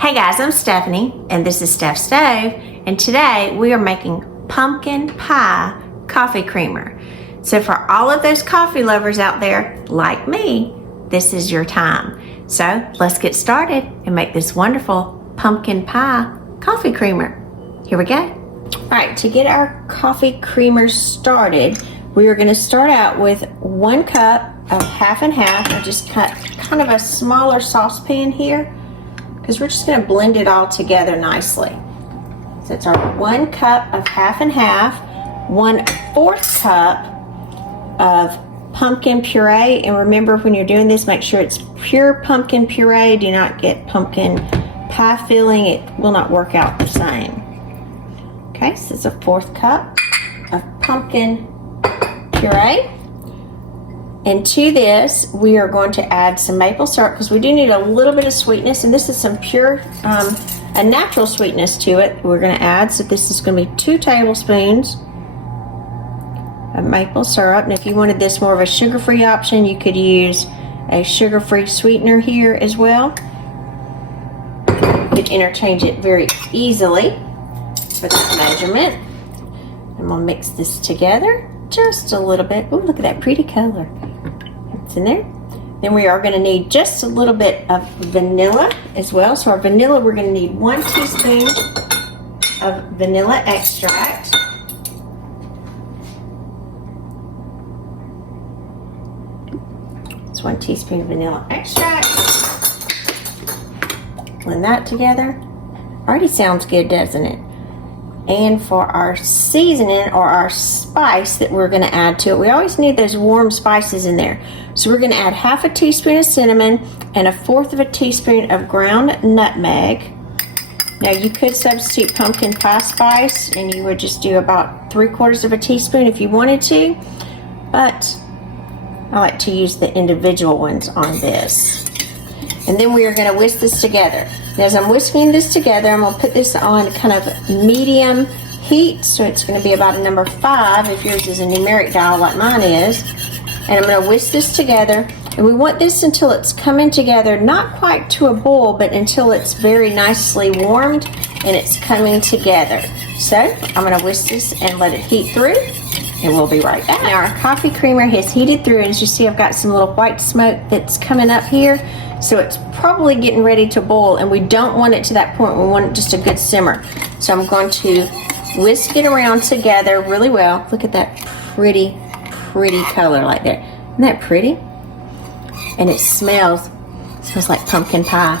Hey guys, I'm Stephanie and this is Steph Stove, and today we are making pumpkin pie coffee creamer. So for all of those coffee lovers out there like me, this is your time. So let's get started and make this wonderful pumpkin pie coffee creamer. Here we go. All right, to get our coffee creamer started, we are going to start out with 1 cup of half and half. I just cut kind of a smaller saucepan here, because we're just going to blend it all together nicely. So it's our 1 cup of half and half, 1/4 cup of pumpkin puree. And remember, when you're doing this, make sure it's pure pumpkin puree. Do not get pumpkin pie filling. It will not work out the same. Okay, so it's a 1/4 cup of pumpkin puree. And to this, we are going to add some maple syrup because we do need a little bit of sweetness, and this is some pure, a natural sweetness to it we're going to add. So this is going to be 2 tablespoons of maple syrup. And if you wanted this more of a sugar-free option, you could use a sugar-free sweetener here as well. You could interchange it very easily for that measurement. And we'll mix this together just a little bit. Oh, look at that pretty color. It's in there. Then we are going to need just a little bit of vanilla as well. So our vanilla, we're going to need 1 teaspoon of vanilla extract. It's 1 teaspoon of vanilla extract. Blend that together. Already sounds good, doesn't it? And for our seasoning, or our spice that we're going to add to it, we always need those warm spices in there. So we're going to add 1/2 teaspoon of cinnamon and 1/4 teaspoon of ground nutmeg. Now you could substitute pumpkin pie spice and you would just do about 3/4 teaspoon if you wanted to, but I like to use the individual ones on this. And then we are going to whisk this together. Now, as I'm whisking this together, I'm going to put this on kind of medium heat. So it's going to be about a number 5 if yours is a numeric dial like mine is. And I'm going to whisk this together. And we want this until it's coming together, not quite to a boil, but until it's very nicely warmed and it's coming together. So I'm going to whisk this and let it heat through, and we'll be right back. Now our coffee creamer has heated through, and as you see, I've got some little white smoke that's coming up here. So it's probably getting ready to boil, and we don't want it to that point. We want just a good simmer. So I'm going to whisk it around together really well. Look at that pretty color like there. Isn't that pretty? And it smells like pumpkin pie.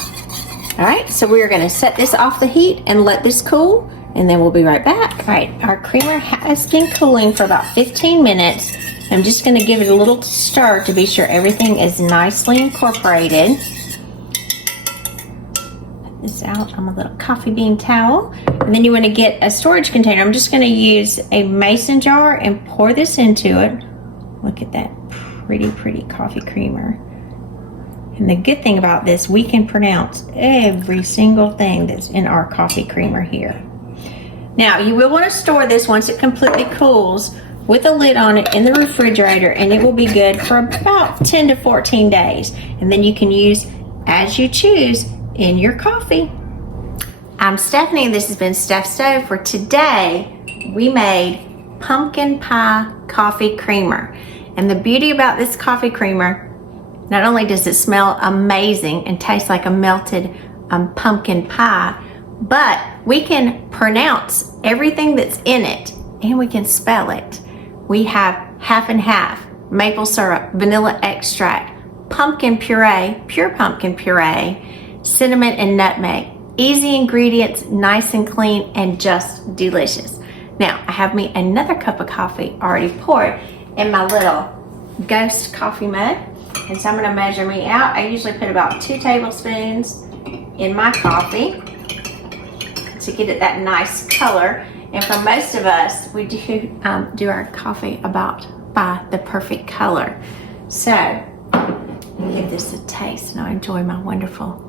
All right, so we're going to set this off the heat and let this cool, and then we'll be right back. All right, our creamer has been cooling for about 15 minutes. I'm just going to give it a little stir to be sure everything is nicely incorporated. Put this out on a little coffee bean towel. And then you want to get a storage container. I'm just going to use a mason jar and pour this into it. Look at that pretty coffee creamer. And the good thing about this, we can pronounce every single thing that's in our coffee creamer here. Now, you will want to store this once it completely cools with a lid on it in the refrigerator, and it will be good for about 10 to 14 days. And then you can use as you choose in your coffee. I'm Stephanie, and this has been Steph Stove. For today, we made pumpkin pie coffee creamer. And the beauty about this coffee creamer, not only does it smell amazing and taste like a melted pumpkin pie, but we can pronounce everything that's in it, and we can spell it. We have half and half, maple syrup, vanilla extract, pumpkin puree, pure pumpkin puree, cinnamon and nutmeg. Easy ingredients, nice and clean, and just delicious. Now, I have me another cup of coffee already poured in my little ghost coffee mug. And so I'm gonna measure me out. I usually put about 2 tablespoons in my coffee to get it that nice color. And for most of us, we do our coffee about by the perfect color. So give this a taste, and I enjoy my wonderful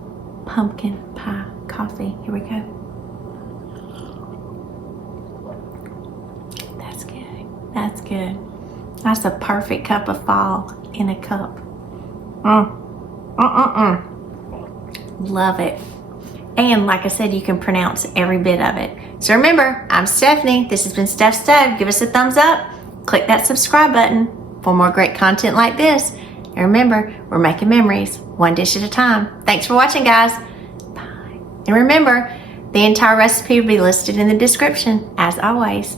pumpkin pie coffee. Here we go. That's good. That's good. That's a perfect cup of fall in a cup. Love it. And like I said, you can pronounce every bit of it. So remember, I'm Stephanie. This has been Steph Stove. Give us a thumbs up. Click that subscribe button for more great content like this. And remember, we're making memories one dish at a time. Thanks for watching, guys. Bye. And remember, the entire recipe will be listed in the description, as always.